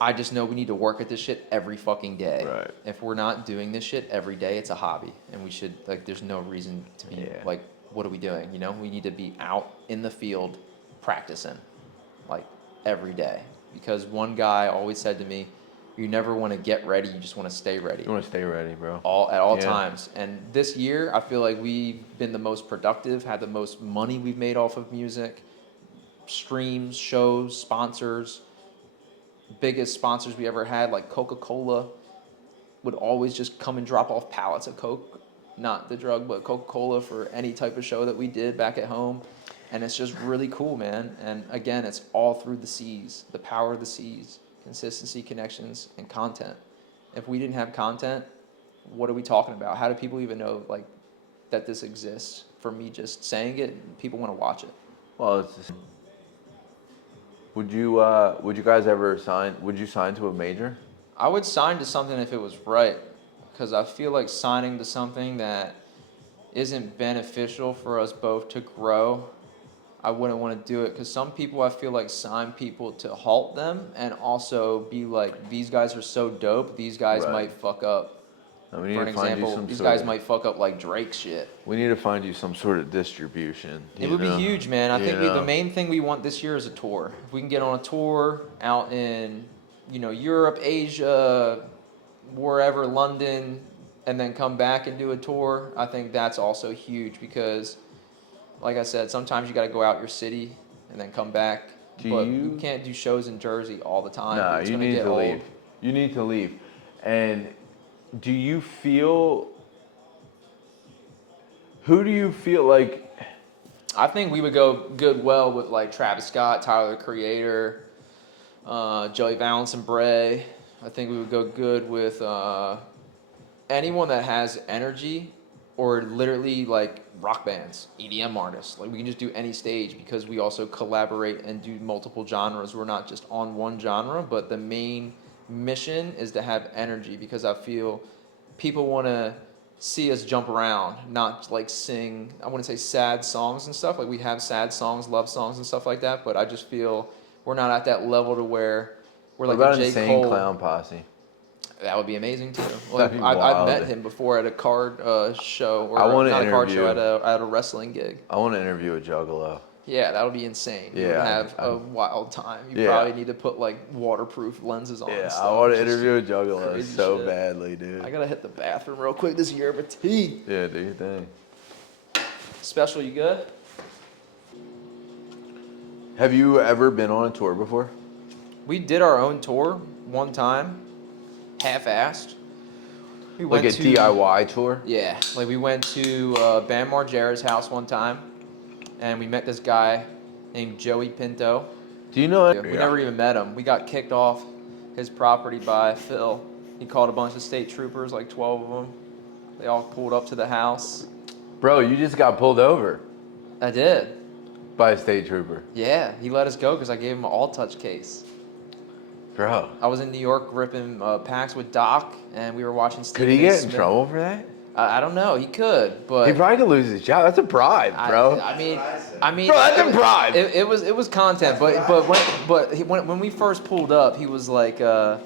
I just know we need to work at this shit every fucking day. Right. If we're not doing this shit every day, it's a hobby, and we should like. There's no reason to be like, what are we doing? You know, we need to be out in the field practicing, like every day. Because one guy always said to me, "You never want to get ready. You just want to stay ready." you want to stay ready, bro. At all times. And this year, I feel like we've been the most productive, had the most money we've made off of music, streams, shows, sponsors. Biggest sponsors we ever had, like Coca-Cola, would always just come and drop off pallets of Coke, not the drug, but Coca-Cola for any type of show that we did back at home. And it's just really cool, man. And again, it's all through the C's, the power of the C's, consistency, connections, and content. If we didn't have content, what are we talking about? How do people even know like that this exists? For me just saying it, people want to watch it. Well, it's just, would you guys ever sign? Would you sign to a major? I would sign to something if it was right, because I feel like signing to something that isn't beneficial for us both to grow, I wouldn't want to do it. Because some people, I feel like, sign people to halt them and also be like, these guys are so dope, these guys might fuck up. We need For to an find you example, some these sort guys of, might fuck up like Drake shit. We need to find you some sort of distribution. It would be huge, man. I think know? the main thing we want this year is a tour. If we can get on a tour out in, Europe, Asia, wherever, London, and then come back and do a tour, I think that's also huge because, like I said, sometimes you got to go out your city and then come back. But you can't do shows in Jersey all the time. No, it's you gonna need get to old. leave. You need to leave. And do you feel? Who do you feel like? I think we would go well with like Travis Scott, Tyler the Creator, Joey Valance and Bray. I think we would go good with anyone that has energy, or literally like rock bands, EDM artists. Like we can just do any stage because we also collaborate and do multiple genres. We're not just on one genre, but the main mission is to have energy because I feel people want to see us jump around, not like sing, I wouldn't say sad songs and stuff. Like we have sad songs, love songs and stuff like that, but I just feel we're not at that level to where we're like about a J. Insane Cole. Clown Posse? That would be amazing too. Well, That'd be I've wild. met him before at a card show, or I wanna not a card show, interview- at a wrestling gig. I want to interview a Juggalo. Yeah, that would be insane. You would Yeah, have a wild time. You Yeah. probably need to put like waterproof lenses on. Yeah, and I stuff. want to Just interview a Juggalo crazy so shit. badly, dude. I gotta hit the bathroom real quick. This year, but Yeah, do your thing. Special, you good? Have you ever been on a tour before? We did our own tour one time, half-assed. We Like a to, DIY tour? Yeah, like we went to Bam Margera's house one time, and we met this guy named Joey Pinto. Do you know it? We never even met him. We got kicked off his property by Phil. He called a bunch of state troopers, like 12 of them. They all pulled up to the house. Bro, you just got pulled over I did. by a state trooper. Yeah, he let us go because I gave him an all-touch case. Bro. I was in New York ripping packs with Doc, and we were watching Could Stephen he A. get in Smith. trouble for that? I don't know. He could, but He probably could lose his job. That's a bribe, bro. I mean, Bro, that's a bribe. It was content, but when we first pulled up, he was like, "Yo,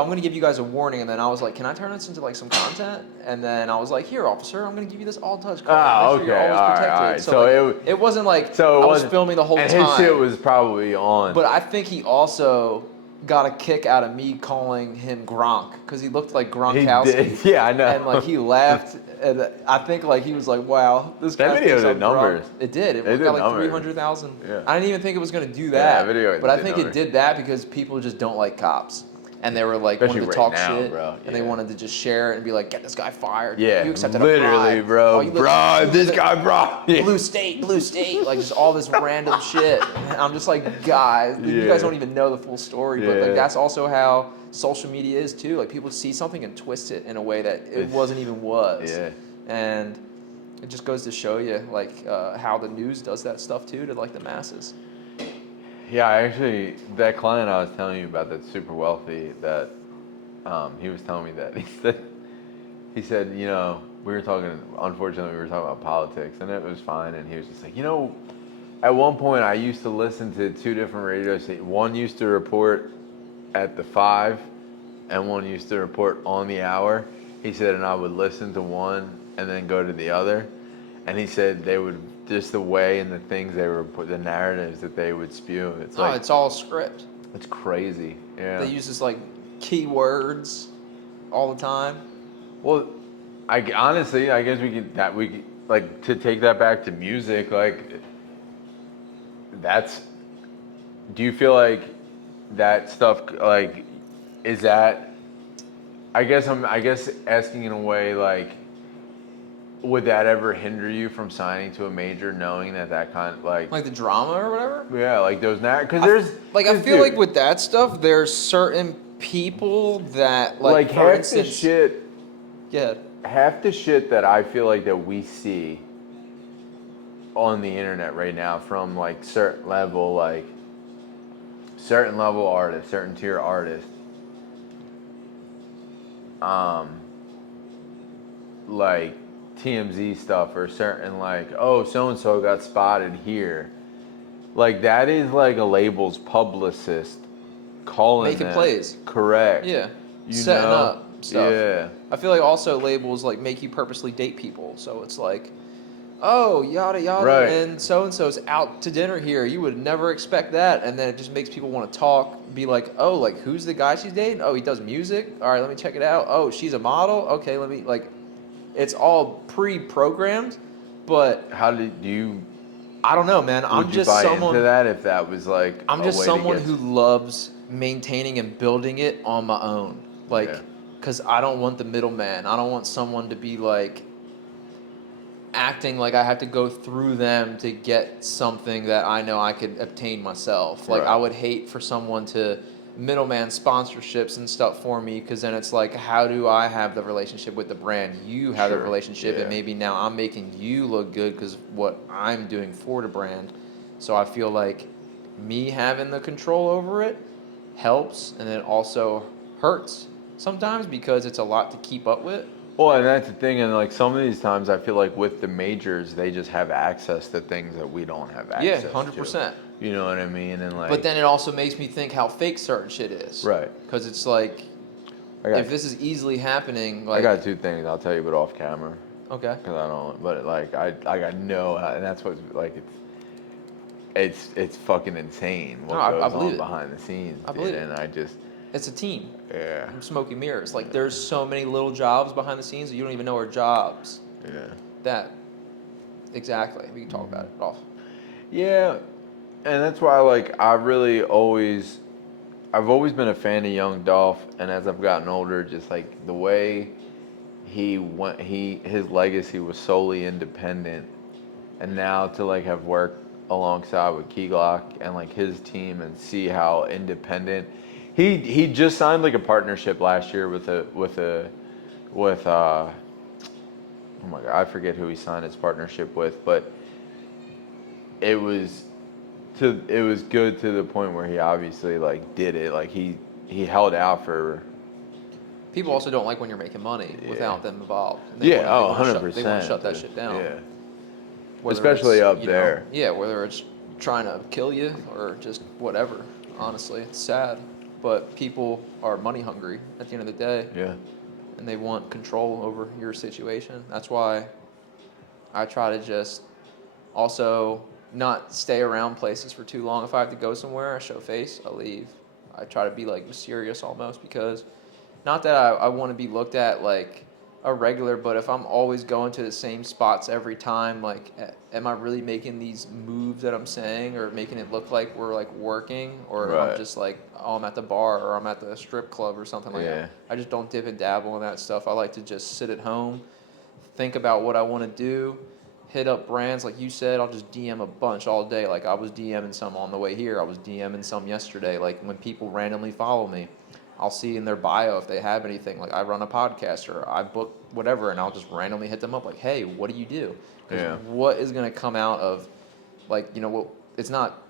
I'm gonna give you guys a warning," and then I was like, "Can I turn this into like some content?" And then I was like, "Here, officer, I'm gonna give you this all-touch card. Ah, Make sure you're okay, always all right, protected." all right. So, So like, it wasn't like So it I was wasn't- filming the whole and time. his shit was probably on. But I think he also got a kick out of me calling him Gronk because he looked like He Gronkowski. did. Yeah, I know. And like he laughed, and I think like he was like, "Wow, this That guy video thinks did I'm Gronk." numbers. It did. It It got did like numbers. 300,000. Yeah. I didn't even think it was gonna do Yeah, that. that video but I did think numbers. it did that because people just don't like cops, and they were like Especially wanted to right talk now, shit, bro. and they Yeah. wanted to just share it and be like, "Get this guy fired." Yeah, You accepted literally, a bribe. bro. Oh, you live- Bro, you live this in- guy, bro. Yeah. Blue state, like just all this random shit. And I'm just like, guys, you Yeah. guys don't even know the full story, but Yeah. like that's also how social media is too. Like people see something and twist it in a way that it wasn't even was. Yeah. And it just goes to show you like how the news does that stuff too to like the masses. Yeah, I actually, that client I was telling you about that's super wealthy, that he was telling me that. He said, you know, we were talking, unfortunately, we were talking about politics, and it was fine, and he was just like, you know, at one point I used to listen to 2 different radio stations. One used to report at the 5, and one used to report on the hour. He said, and I would listen to one and then go to the other. And he said they would, just the way and the things they were, the narratives that they would spew. It's like, It's all script. it's crazy. Yeah. They use this like keywords all the time. Well, honestly, I guess we could, like, to take that back to music, like, do you feel like that stuff, like, is that, I guess asking in a way, like, would that ever hinder you from signing to a major, knowing that kind of, like Like the drama or whatever? yeah, like those because there's I feel like with that stuff, there's certain people that like for half instance, the shit, yeah, half the shit that I feel like that we see on the internet right now from like certain level artists, certain tier artists, like TMZ stuff or certain like, oh, so and so got spotted here. Like that is like a label's publicist calling making them. plays. Correct. Yeah. You Setting know? up stuff. Yeah. I feel like also labels like make you purposely date people. So it's like, oh, yada yada, Right. and so's out to dinner here. You would never expect that, and then it just makes people want to talk. Be like, oh, like who's the guy she's dating? Oh, he does music. All right, let me check it out. Oh, she's a model. Okay, let me like. It's all pre-programmed, but How do you? I don't know, man. Would I'm you just buy someone. into that if that was like? I'm a just way to someone get- who loves maintaining and building it on my own. Like, Yeah. because I don't want the middleman. I don't want someone to be like acting like I have to go through them to get something that I know I could obtain myself. Like, Right. I would hate for someone to middleman sponsorships and stuff for me because then it's like, how do I have the relationship with the brand? You have the Sure. relationship, Yeah. and maybe now I'm making you look good because what I'm doing for the brand. So I feel like me having the control over it helps, and it also hurts sometimes because it's a lot to keep up with. Well, and that's the thing, and like some of these times, I feel like with the majors, they just have access to things that we don't have access to. 100%. You know what I mean? And like, But then it also makes me think how fake certain shit is. right? Because it's like, if this is easily happening, like, I got 2 things I'll tell you, but off camera, okay. because I don't. But like, I got no, and that's what's like it's fucking insane what No, I goes believe on it. behind the scenes. I believe it. And I just It's a team. yeah From smoky mirrors. Like, there's so many little jobs behind the scenes that you don't even know are jobs. yeah. That, exactly. We can talk about it off. Yeah, and that's why like I've always been a fan of Young Dolph, and as I've gotten older, just like the way his legacy was solely independent, and now to like have worked alongside with Key Glock and like his team and see how independent he just signed like a partnership last year with oh my God, I forget who he signed his partnership with, but it was good to the point where he obviously like did it, like he held out for. People also don't like when you're making money Yeah. without them involved. And Yeah, they wanna 100%. They want to shut that shit down. Yeah, Whether especially it's, up you know, there. yeah, whether it's trying to kill you or just whatever. Honestly, it's sad. But people are money hungry at the end of the day, Yeah, and they want control over your situation. That's why I try to just also not stay around places for too long. If I have to go somewhere, I show face, I leave. I try to be like mysterious almost, because not that I want to be looked at like a regular, but if I'm always going to the same spots every time, like, am I really making these moves that I'm saying, or making it look like we're like working, or I'm Right. just like, oh, I'm at the bar or I'm at the strip club or something like Yeah. that. I just don't dip and dabble in that stuff. I like to just sit at home, think about what I want to do, hit up brands like you said. I'll just DM a bunch all day. Like I was DMing some on the way here. I was DMing some yesterday. Like when people randomly follow me, I'll see in their bio if they have anything. Like I run a podcast or I book whatever, and I'll just randomly hit them up. Like, hey, what do you do? Because Yeah. what is gonna come out of, like, what? It's not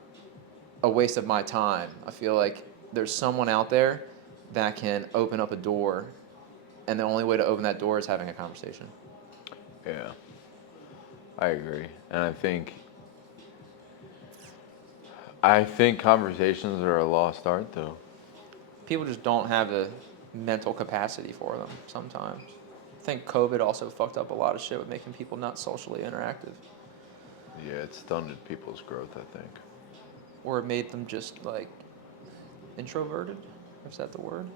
a waste of my time. I feel like there's someone out there that can open up a door, and the only way to open that door is having a conversation. Yeah. I agree. And I think conversations are a lost art, though. People just don't have the mental capacity for them sometimes. I think COVID also fucked up a lot of shit with making people not socially interactive. Yeah, it stunted people's growth, I think. Or it made them just like introverted. Is that the word?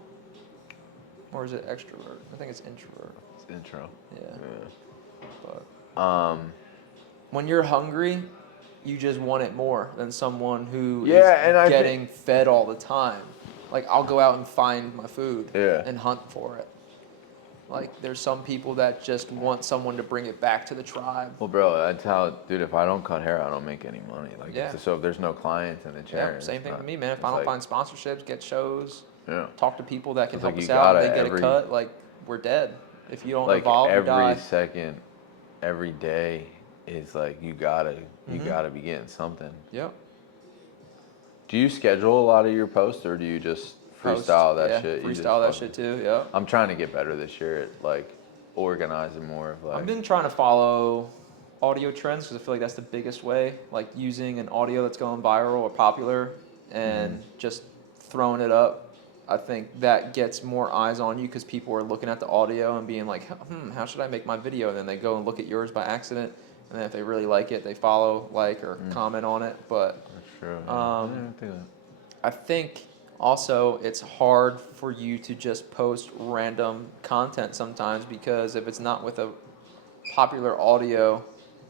Or is it extrovert? I think it's introvert. It's intro. Yeah. But When you're hungry, you just want it more than someone who Yeah, and I is getting fed all the time. Like I'll go out and find my food and hunt for it. Like there's some people that just want someone to bring it back to the tribe. Well, bro, I tell, dude, if I don't cut hair, I don't make any money. Like, Yeah. so if there's no clients in the chair, Yeah, same thing not, for me, man. If I don't find sponsorships, get shows, talk to people that can help us out, and they get a cut, like we're dead. If you don't evolve, you die. Every second, every day is like you gotta be getting something. Yep. Do you schedule a lot of your posts, or do you just freestyle that shit? Freestyle that shit too. Yeah. I'm trying to get better this year at like organizing more of like. I've been trying to follow audio trends because I feel like that's the biggest way. Like using an audio that's going viral or popular and just throwing it up. I think that gets more eyes on you because people are looking at the audio and being like, how should I make my video? And then they go and look at yours by accident. And then if they really like it, they follow, like, or comment on it. But That's true. I think also it's hard for you to just post random content sometimes because if it's not with a popular audio,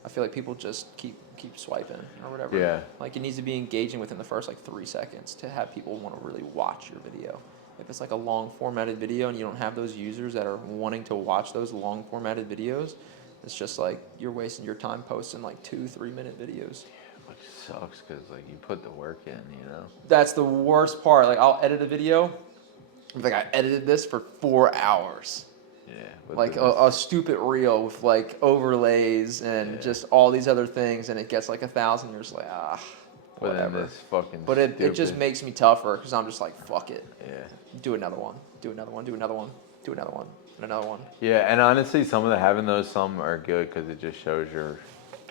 I feel like people just keep swiping or whatever. Yeah. Like it needs to be engaging within the first like 3 seconds to have people want to really watch your video. If it's like a long formatted video and you don't have those users that are wanting to watch those long formatted videos, it's just like you're wasting your time posting like 2-3 minute videos. Which sucks because like you put the work in, That's the worst part. Like I'll edit a video. Like I edited this for 4 hours. Yeah. Like a stupid reel with like overlays and just all these other things, and it gets like 1,000. You're just like whatever. This fucking. But it just makes me tougher because I'm just like fuck it. Yeah. Do another one. Do another one. Do another one. Do another one. And another one. Yeah, and honestly, having those some are good because it just shows your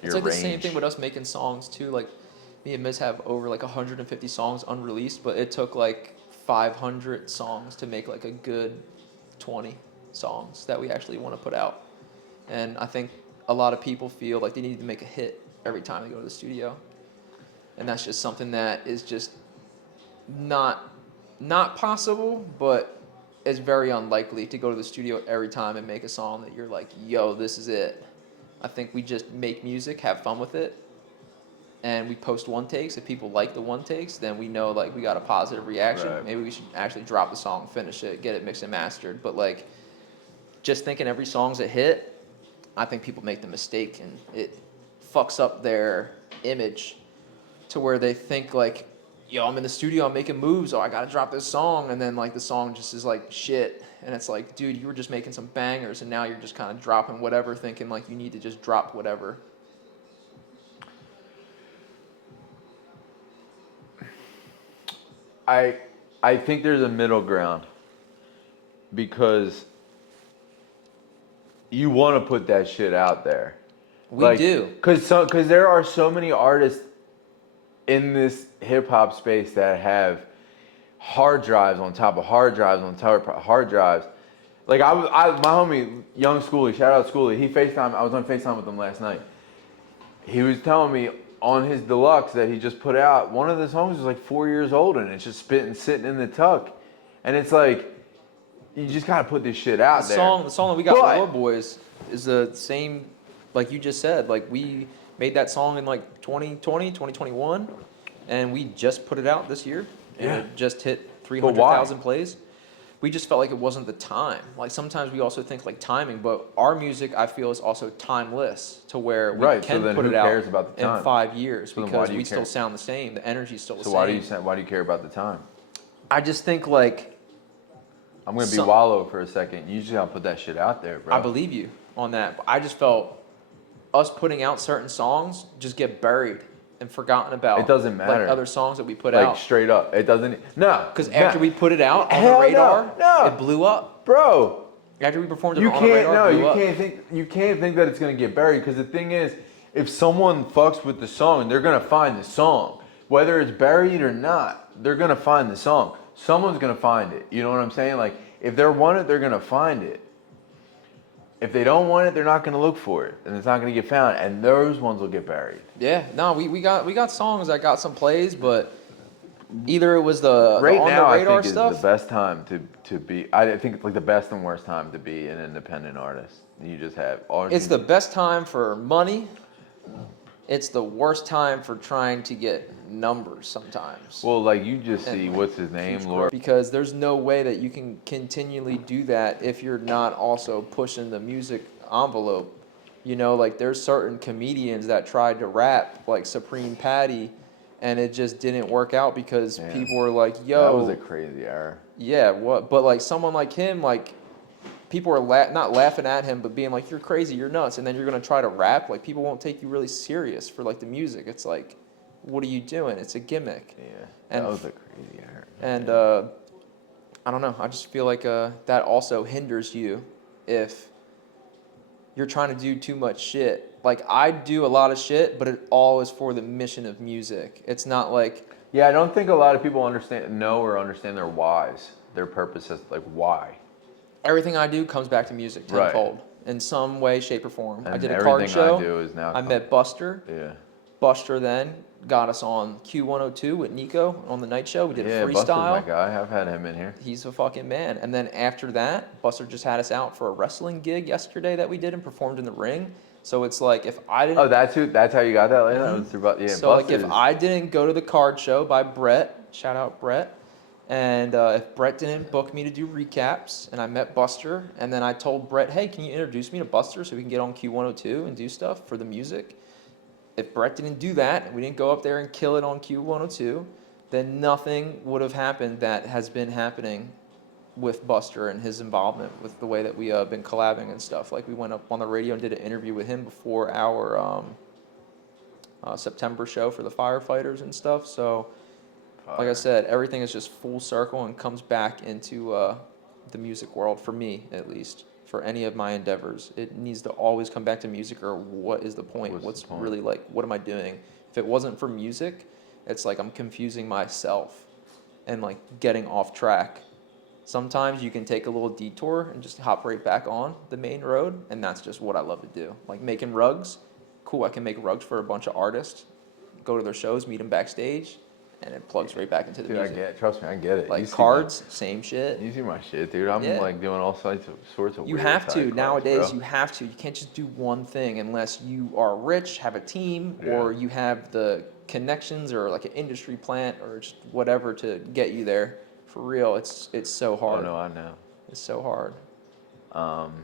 It's like range. the same thing with us making songs too. Like me and Miz have over like 150 songs unreleased, but it took like 500 songs to make like a good 20 songs that we actually want to put out. And I think a lot of people feel like they need to make a hit every time they go to the studio. And that's just something that is just not possible, but it's very unlikely to go to the studio every time and make a song that you're like, yo, this is it. I think we just make music, have fun with it, and we post one takes. If people like the one takes, then we know like we got a positive reaction. Right. Maybe we should actually drop the song, finish it, get it mixed and mastered. But like just thinking every song's a hit, I think people make the mistake and it fucks up their image to where they think like, yo, I'm in the studio, I'm making moves, I gotta drop this song, and then like the song just is like shit. And it's like, dude, you were just making some bangers and now you're just kind of dropping whatever, thinking like you need to just drop whatever. I think there's a middle ground because you want to put that shit out there. We do. Because there are so many artists in this hip hop space that have hard drives on top of hard drives on top of hard drives. Like my homie Young Schoolie, shout out Schoolie. I was on FaceTime with him last night. He was telling me on his deluxe that he just put out, one of the songs is like 4 years old and it's just sitting in the tuck. And it's like, you just gotta put this shit out there. The song that we got with Lower Boys is the same, like you just said. Like we made that song in like 2020, 2021, and we just put it out this year. And it just hit 300,000 plays. We just felt like it wasn't the time. Like sometimes we also think like timing, but our music I feel is also timeless to where we can put it out in 5 years because we still sound the same. The energy's still the same. So why do you care about the time? I just think like I'm gonna be wallow for a second. Usually I'll put that shit out there, bro. I believe you on that. But I just felt us putting out certain songs just get buried and forgotten about. It doesn't matter. Like other songs that we put out. Like straight up, it doesn't. No, because after we put it out on the radar, it blew up, bro. After we performed it on the radar, it blew up. You can't think that it's gonna get buried because the thing is, if someone fucks with the song, they're gonna find the song, whether it's buried or not. They're gonna find the song. Someone's gonna find it. You know what I'm saying? Like if they want it, they're gonna find it. If they don't want it, they're not going to look for it, and it's not going to get found, and those ones will get buried. Yeah, no, we got songs that got some plays, but either it was the right on now the radar I think stuff. Is the best time to be. I think it's like the best and worst time to be an independent artist. You just have. It's the best time for money. It's the worst time for trying to get numbers sometimes. Well, like you just see what's his name, Lord. Because there's no way that you can continually do that if you're not also pushing the music envelope. You know, like there's certain comedians that tried to rap like Supreme Patty, and it just didn't work out because people were like, "Yo, that was a crazy error." Yeah, what? But like someone like him, like people are not laughing at him, but being like, "You're crazy, you're nuts," and then you're gonna try to rap. Like people won't take you really serious for like the music. It's like, what are you doing? It's a gimmick. Yeah, that was a crazy error. And I don't know. I just feel like that also hinders you if you're trying to do too much shit. Like I do a lot of shit, but it all is for the mission of music. It's not like. Yeah, I don't think a lot of people understand their whys, their purposes, like why. Everything I do comes back to music tenfold in some way, shape, or form. And I did a card show. I do is now I met Buster. Yeah. Buster then got us on Q102 with Nico on the night show. We did a freestyle. Buster's my guy. I've had him in here. He's a fucking man. And then after that, Buster just had us out for a wrestling gig yesterday that we did and performed in the ring. So it's like if I didn't. Oh, that's how you got that? Like, that was through, so like if I didn't go to the card show by Brett, shout out Brett. And if Brett didn't book me to do recaps, and I met Buster, and then I told Brett, hey, can you introduce me to Buster so we can get on Q102 and do stuff for the music? If Brett didn't do that, and we didn't go up there and kill it on Q102, then nothing would have happened that has been happening with Buster and his involvement with the way that we been collabing and stuff. Like we went up on the radio and did an interview with him before our September show for the firefighters and stuff. So. Like I said, everything is just full circle and comes back into the music world, for me at least, for any of my endeavors. It needs to always come back to music, or what is the point? What's really like, what am I doing? If it wasn't for music, it's like I'm confusing myself and like getting off track. Sometimes you can take a little detour and just hop right back on the main road, and that's just what I love to do. Like making rugs, cool, I can make rugs for a bunch of artists, go to their shows, meet them backstage, and it plugs right back into the music. Trust me, I get it. Like cards, same shit. You see my shit, dude. I'm like doing all sorts of You weird have to. side Nowadays, quests, you have to. You can't just do one thing unless you are rich, have a team, or you have the connections or like an industry plant or just whatever to get you there. For real, it's so hard. Oh, no, I know. It's so hard. And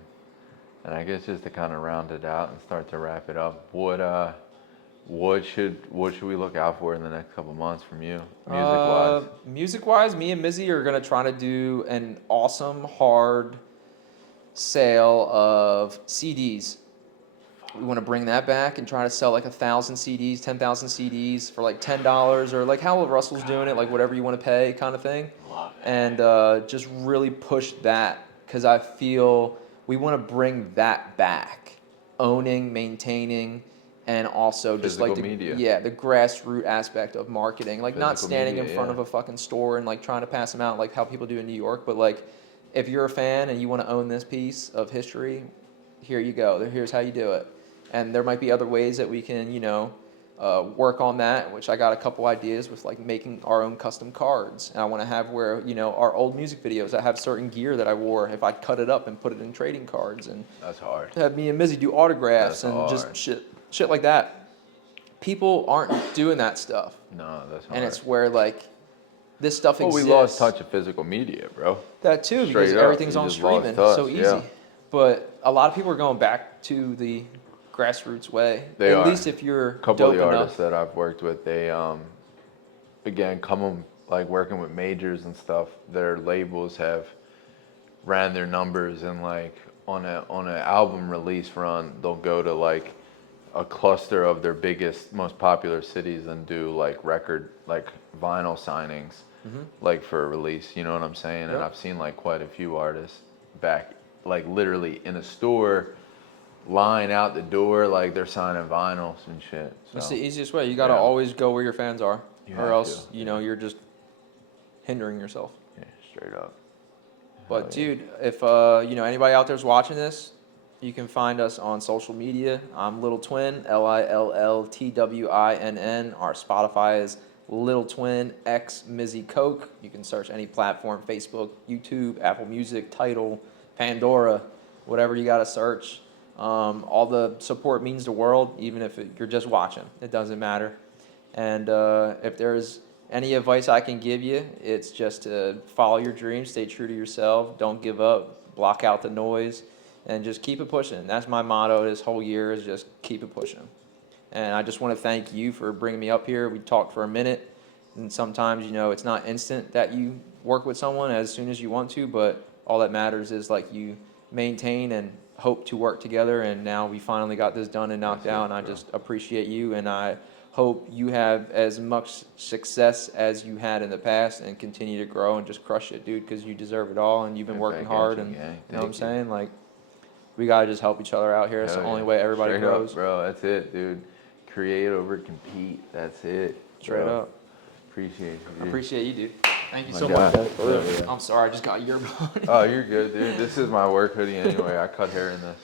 I guess just to kind of round it out and start to wrap it up, what should we look out for in the next couple months from you, music-wise? Music-wise, me and Mizzy are gonna try to do an awesome, hard sale of CDs. We want to bring that back and try to sell like 1,000 CDs, 10,000 CDs for like $10, or like how Russell's doing it, like whatever you want to pay, kind of thing. And just really push that, because I feel we want to bring that back, owning, maintaining. And also just Physical like the grassroots aspect of marketing, like not standing in front of a fucking store and like trying to pass them out like how people do in New York, but like if you're a fan and you want to own this piece of history, here you go. Here's how you do it. And there might be other ways that we can, work on that, which I got a couple ideas with like making our own custom cards. And I want to have where, you know, our old music videos, I have certain gear that I wore, if I cut it up and put it in trading cards, and That's hard. have me and Mizzy do autographs That's and just hard. shit like that. People aren't doing that stuff. No, that's hard. And it's where like this stuff Well, we exists. lost touch of physical media, bro. That too, Straight because up, everything's you on just lost streaming, touch, so easy. yeah. But a lot of people are going back to the grassroots way. They At are. least if you're A couple dope of the enough. artists that I've worked with, they again like working with majors and stuff. Their labels have ran their numbers, and like on an album release run, they'll go to like a cluster of their biggest, most popular cities and do like record, like vinyl signings, like for a release. You know what I'm saying? And Yep. I've seen like quite a few artists back, like literally in a store, line out the door, like they're signing vinyls and shit. So, That's the easiest way. You got to yeah. always go where your fans are, You or have else to. you know you're just hindering yourself. yeah, straight up. But Hell yeah. dude, if you know anybody out there's watching this, you can find us on social media. I'm Lill Twinn, LILLTWINN. Our Spotify is Lill Twinn X Mizzy Coke. You can search any platform: Facebook, YouTube, Apple Music, Tidal, Pandora, whatever you got to search. All the support means the world, even if you're just watching. It doesn't matter. And if there's any advice I can give you, it's just to follow your dreams, stay true to yourself, don't give up, block out the noise, and just keep it pushing. That's my motto this whole year, is just keep it pushing. And I just want to thank you for bringing me up here. We talked for a minute, and sometimes, you know, it's not instant that you work with someone as soon as you want to, but all that matters is like you maintain and hope to work together. And now we finally got this done and knocked out, and I just appreciate you, and I hope you have as much success as you had in the past and continue to grow and just crush it, dude, because you deserve it all, and you've been working hard, and you know what I'm saying? Like, we got to just help each other out here. It's the only way everybody Straight grows. up, bro. That's it, dude. Create over compete. That's it. Straight bro. up. Appreciate you. I Dude. appreciate you, dude. Thank you My so God. much. Yeah, yeah. I'm sorry, I just got your Oh, you're good, dude. This is my work hoodie anyway. I cut hair in this.